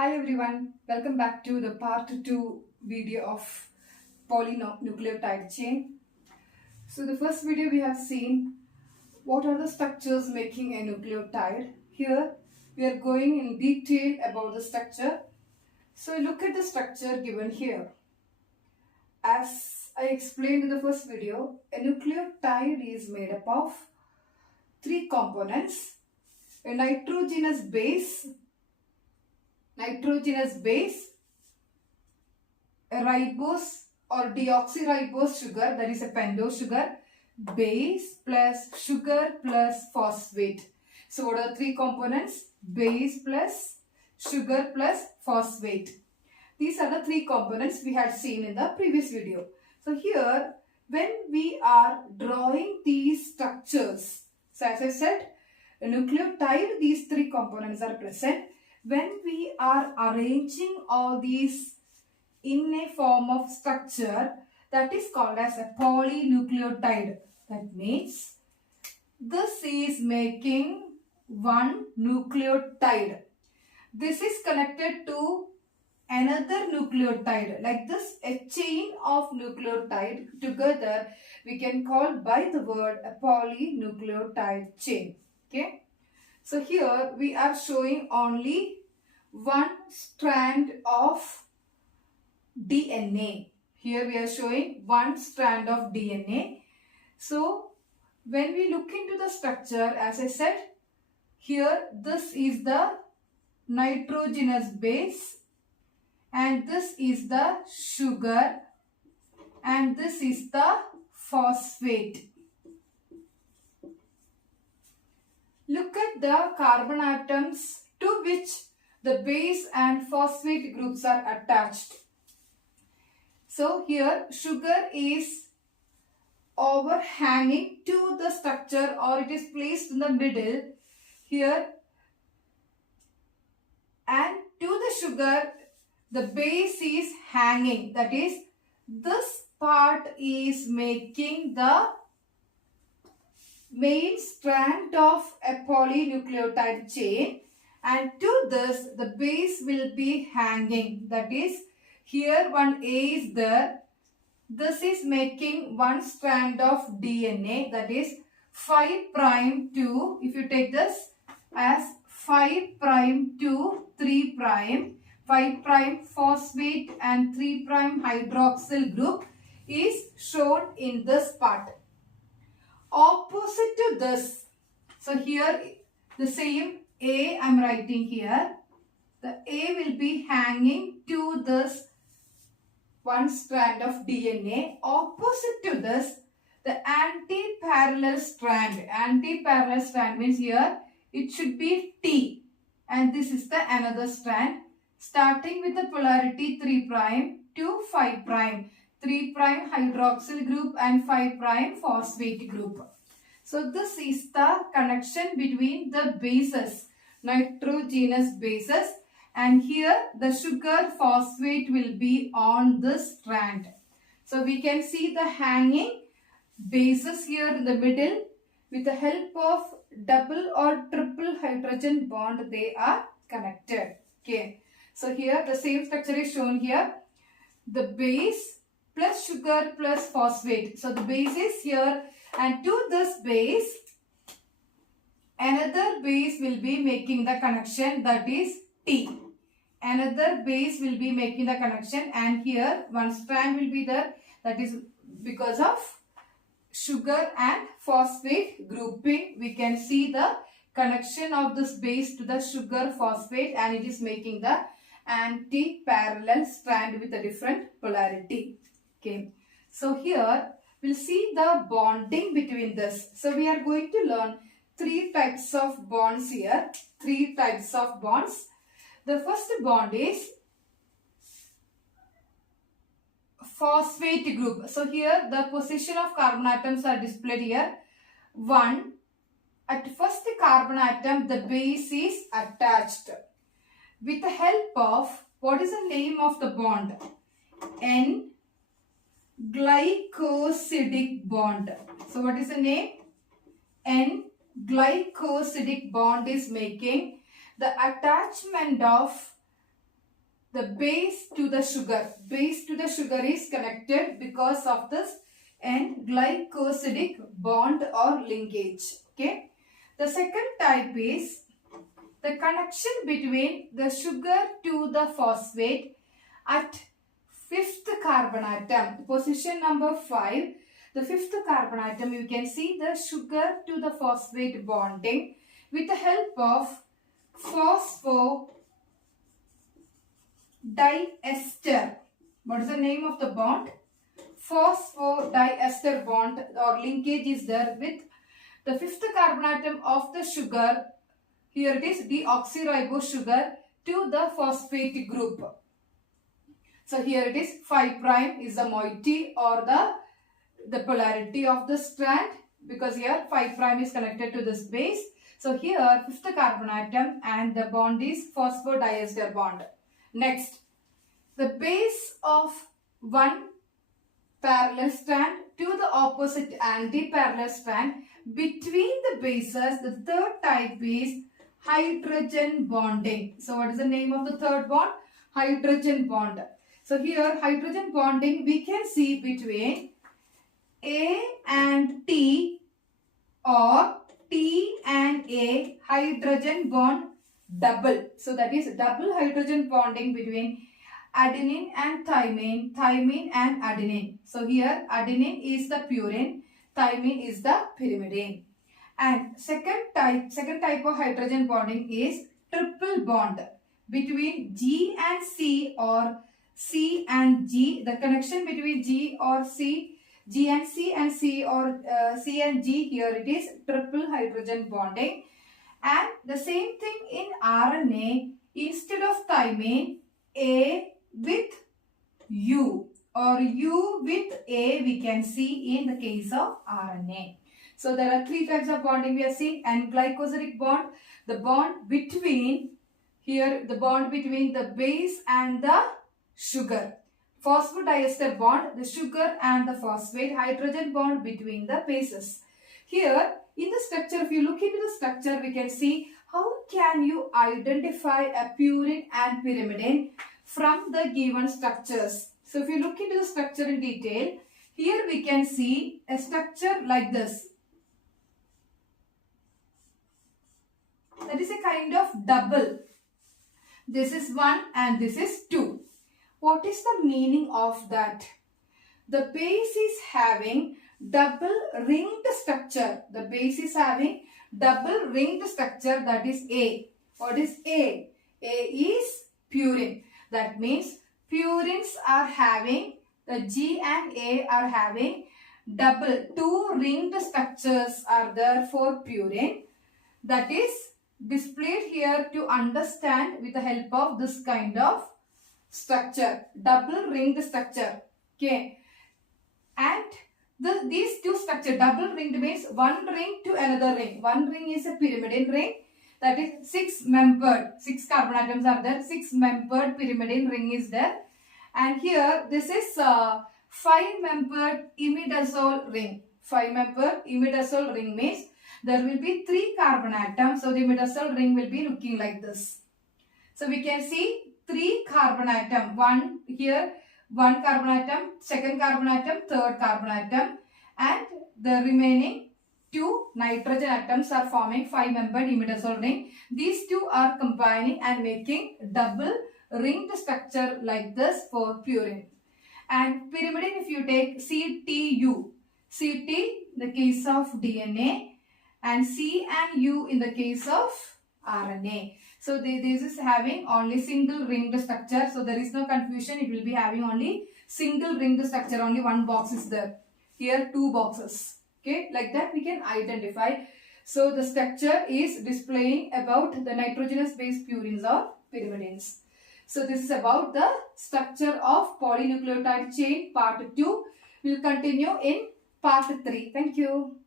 Hi everyone, welcome back to the part 2 video of polynucleotide chain. So the first video we have seen what are the structures making a nucleotide. Here we are going in detail about the structure. So look at the structure given here. As I explained in the first video, a nucleotide is made up of three components: a nitrogenous base, a ribose or deoxyribose sugar, that is a pentose sugar, base plus sugar plus phosphate. So what are the three components? Base plus sugar plus phosphate. These are the three components we had seen in the previous video. So here, when we are drawing these structures, so as I said, a nucleotide, these three components are present. When we are arranging all these in a form of structure, that is called as a polynucleotide. That means this is making one nucleotide. This is connected to another nucleotide. Like this, a chain of nucleotide together we can call by the word a polynucleotide chain. Okay. So here we are showing only one strand of DNA. Here we are showing one strand of DNA. So when we look into the structure, as I said, here this is the nitrogenous base and this is the sugar and this is the phosphate. Look at the carbon atoms to which the base and phosphate groups are attached. So here sugar is overhanging to the structure, or it is placed in the middle here, and to the sugar the base is hanging. That is, this part is making the main strand of a polynucleotide chain, and to this the base will be hanging. That is, here one A is there. This is making one strand of DNA, that is 5 prime to, if you take this as 5 prime to 3 prime, 5 prime phosphate and 3 prime hydroxyl group is shown in this part. Opposite to this, so here the same A I am writing here. The A will be hanging to this one strand of DNA. Opposite to this, the anti-parallel strand. Anti-parallel strand means here it should be T, and this is the another strand starting with the polarity 3 prime to 5 prime. 3 prime hydroxyl group and 5 prime phosphate group. So this is the connection between the bases, nitrogenous bases, and here the sugar phosphate will be on this strand. So we can see the hanging bases here in the middle. With the help of double or triple hydrogen bond, they are connected. Okay. So here the same structure is shown here. The base plus sugar plus phosphate. So the base is here, and to this base another base will be making the connection, that is T. Another base will be making the connection, and here one strand will be there, that is because of sugar and phosphate grouping. We can see the connection of this base to the sugar phosphate, and it is making the anti-parallel strand with a different polarity. Okay. So here we'll see the bonding between this. So we are going to learn three types of bonds here. Three types of bonds. The first bond is phosphate group. So here the position of carbon atoms are displayed here. 1. At first carbon atom the base is attached. With the help of, what is the name of the bond? N-glycosidic bond. So what is the name? N-glycosidic bond is making the attachment of the base to the sugar. Base to the sugar is connected because of this N-glycosidic bond or linkage. Okay. The second type is the connection between the sugar to the phosphate at fifth carbon atom. Position number 5. The fifth carbon atom, you can see the sugar to the phosphate bonding with the help of phosphodiester. What is the name of the bond? Phosphodiester bond or linkage is there with the fifth carbon atom of the sugar. Here it is deoxyribose sugar to the phosphate group. So here it is 5 prime is the moiety or the polarity of the strand, because here 5 prime is connected to this base. So here fifth carbon atom and the bond is phosphodiester bond. Next, the base of one parallel strand to the opposite anti-parallel strand between the bases. The third type is hydrogen bonding. So what is the name of the third bond? Hydrogen bond. So here hydrogen bonding we can see between A and T or T and A, hydrogen bond double. So that is double hydrogen bonding between adenine and thymine, thymine and adenine. So here adenine is the purine, thymine is the pyrimidine. And second type of hydrogen bonding is triple bond between G and C or C and G. The connection between G or C, G and C and C or C and G, here it is triple hydrogen bonding. And the same thing in RNA, instead of thymine, A with U or U with A we can see in the case of RNA. So there are 3 types of bonding we are seeing. N-glycosidic bond, the bond between, here the bond between the base and the sugar. Phosphodiester bond, the sugar and the phosphate. Hydrogen bond between the bases. Here in the structure, if you look into the structure, we can see how can you identify a purine and pyrimidine from the given structures. So if you look into the structure in detail, here we can see a structure like this. That is a kind of double. This is 1 and this is 2. What is the meaning of that? The base is having double ringed structure. The base is having double ringed structure, that is A. What is A? A is purine. That means purines are having, the G and A are having double, 2 ringed structures are there for purine. That is displayed here to understand with the help of this kind of structure, double ringed structure. Okay, and these two structure, double ringed means one ring to another ring. One ring is a pyrimidine ring, that is 6 membered, 6 carbon atoms are there, 6 membered pyrimidine ring is there. And here this is 5 membered imidazole ring. 5 membered imidazole ring means there will be 3 carbon atoms. So the imidazole ring will be looking like this. So we can see 3 carbon atom. One here, 1 carbon atom, second carbon atom, third carbon atom, and the remaining 2 nitrogen atoms are forming 5 membered imidazole ring. These 2 are combining and making double ringed structure like this for purine. And pyrimidine, if you take CTU, CT in the case of DNA and C and U in the case of RNA. So this is having only single ringed structure. So there is no confusion. It will be having only single ringed structure. Only one box is there. Here 2 boxes. Okay, like that we can identify. So the structure is displaying about the nitrogenous base purines or pyrimidines. So this is about the structure of polynucleotide chain part 2. We will continue in part 3. Thank you.